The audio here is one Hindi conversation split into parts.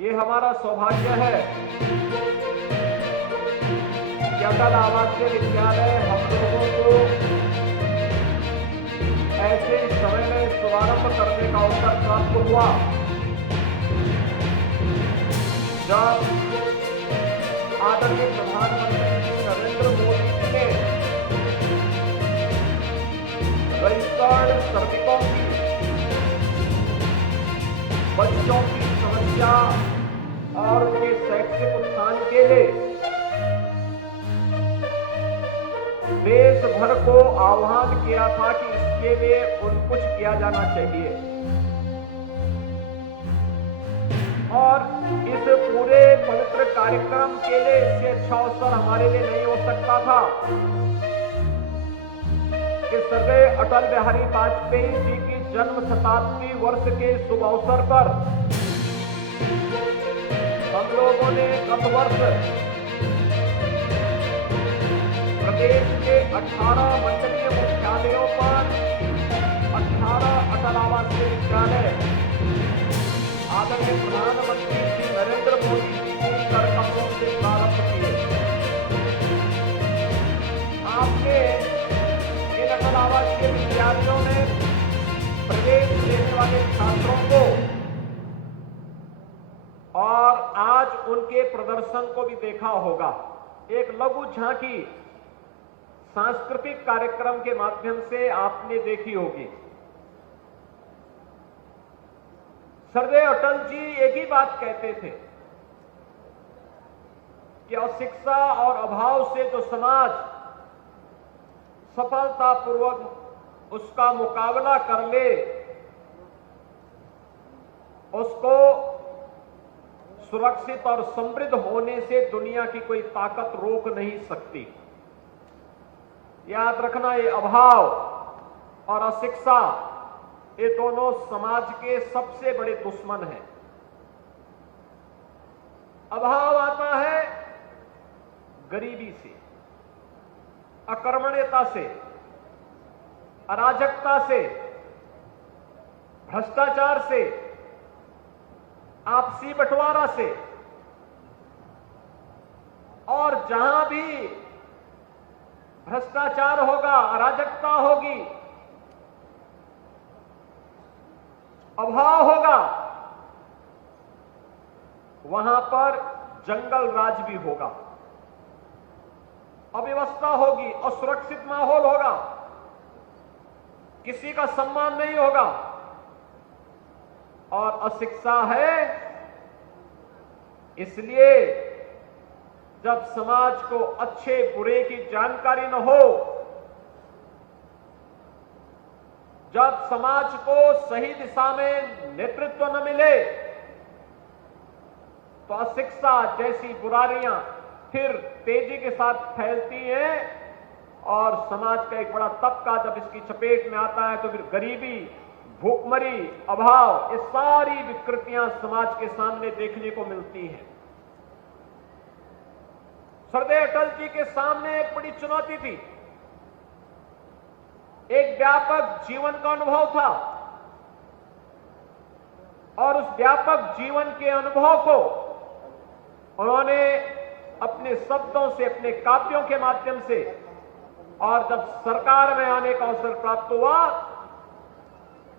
ये हमारा सौभाग्य है कि अटल आवासीय विद्यालय हम लोगों को ऐसे समय में शुभारंभ करने का अवसर प्राप्त हुआ जब आदरणीय प्रधानमंत्री नरेंद्र मोदी जी ने रजिस्टर्ड श्रमिकों की बच्चों की समस्या और उनके शैक्षिक उत्थान के लिए देश भर को आह्वान किया था कि इसके लिए कुछ किया जाना चाहिए। और इस पूरे पवित्र कार्यक्रम के लिए इससे अच्छा अवसर हमारे लिए नहीं हो सकता था कि स्वर्गीय अटल बिहारी वाजपेयी जी की जन्म शताब्दी वर्ष के शुभ अवसर पर हम लोगों ने गत वर्ष प्रदेश के 18 मंडलीय मुख्यालयों पर 18 अटल आवासीय विद्यालय आदरणीय प्रधानमंत्री श्री नरेंद्र मोदी जी के कर कमरों से प्रारंभ किए। आपने इन अटल आवासीय विद्यालयों में प्रवेश लेने वाले छात्रों को और आज उनके प्रदर्शन को भी देखा होगा। एक लघु झांकी सांस्कृतिक कार्यक्रम के माध्यम से आपने देखी होगी। स्वर्गीय अटल जी एक ही बात कहते थे कि अशिक्षा और अभाव से जो समाज सफलतापूर्वक उसका मुकाबला कर ले उसको सुरक्षित और समृद्ध होने से दुनिया की कोई ताकत रोक नहीं सकती। याद रखना, ये अभाव और अशिक्षा ये दोनों समाज के सबसे बड़े दुश्मन हैं। अभाव आता है गरीबी से, अकर्मण्यता से, अराजकता से, भ्रष्टाचार से, आपसी बंटवारा से। और जहां भी भ्रष्टाचार होगा, अराजकता होगी, अभाव होगा, वहां पर जंगल राज भी होगा, अव्यवस्था होगी, असुरक्षित माहौल होगा, किसी का सम्मान नहीं होगा। और अशिक्षा है, इसलिए जब समाज को अच्छे बुरे की जानकारी न हो, जब समाज को सही दिशा में नेतृत्व न मिले, तो अशिक्षा जैसी बुराइयां फिर तेजी के साथ फैलती हैं और समाज का एक बड़ा तबका जब इसकी चपेट में आता है तो फिर गरीबी, भूखमरी, अभाव, ये सारी विकृतियां समाज के सामने देखने को मिलती हैं। स्वर्गीय अटल जी के सामने एक बड़ी चुनौती थी। एक व्यापक जीवन का अनुभव था और उस व्यापक जीवन के अनुभव को उन्होंने अपने शब्दों से, अपने काव्यों के माध्यम से, और जब सरकार में आने का अवसर प्राप्त हुआ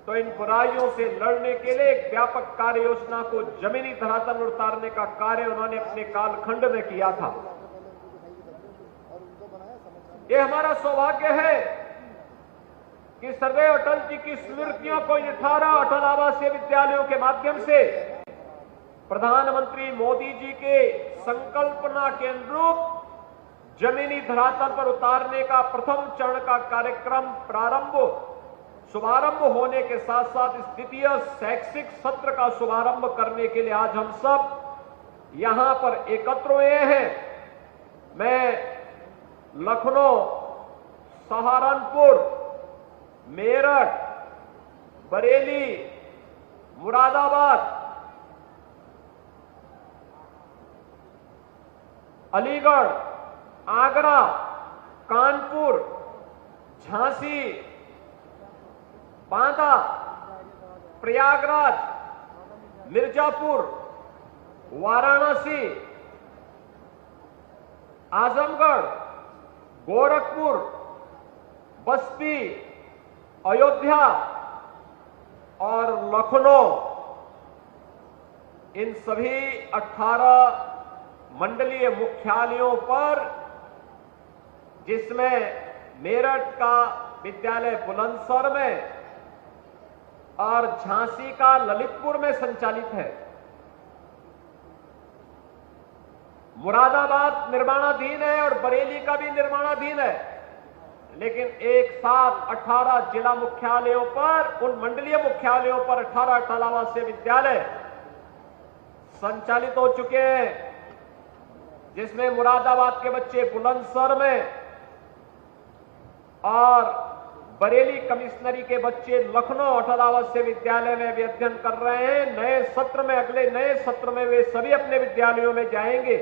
तो इन बुराइयों से लड़ने के लिए एक व्यापक कार्य योजना को जमीनी धरातल पर उतारने का कार्य उन्होंने अपने कालखंड में किया था। ये हमारा सौभाग्य है कि स्वर्गीय अटल जी की स्मृतियों को 18 अटल आवासीय विद्यालयों के माध्यम से प्रधानमंत्री मोदी जी के संकल्पना के अनुरूप जमीनी धरातल पर उतारने का प्रथम चरण का कार्यक्रम शुभारंभ होने के साथ साथ इस द्वितीय शैक्षिक सत्र का शुभारंभ करने के लिए आज हम सब यहां पर एकत्र हुए हैं। मैं लखनऊ, सहारनपुर, मेरठ, बरेली, मुरादाबाद, अलीगढ़, आगरा, कानपुर, झांसी, बांदा, प्रयागराज, मिर्जापुर, वाराणसी, आजमगढ़, गोरखपुर, बस्ती, अयोध्या और लखनऊ, इन सभी 18 मंडलीय मुख्यालयों पर, जिसमें मेरठ का विद्यालय बुलंदशहर में और झांसी का ललितपुर में संचालित है, मुरादाबाद निर्माणाधीन है और बरेली का भी निर्माणाधीन है, लेकिन एक साथ 18 जिला मुख्यालयों पर, उन मंडलीय मुख्यालयों पर 18 आवासीय विद्यालय संचालित हो चुके हैं, जिसमें मुरादाबाद के बच्चे बुलंदशहर में और बरेली कमिश्नरी के बच्चे लखनऊ 18 आवासीय विद्यालय में भी अध्ययन कर रहे हैं। नए सत्र में, अगले नए सत्र में वे सभी अपने विद्यालयों में जाएंगे।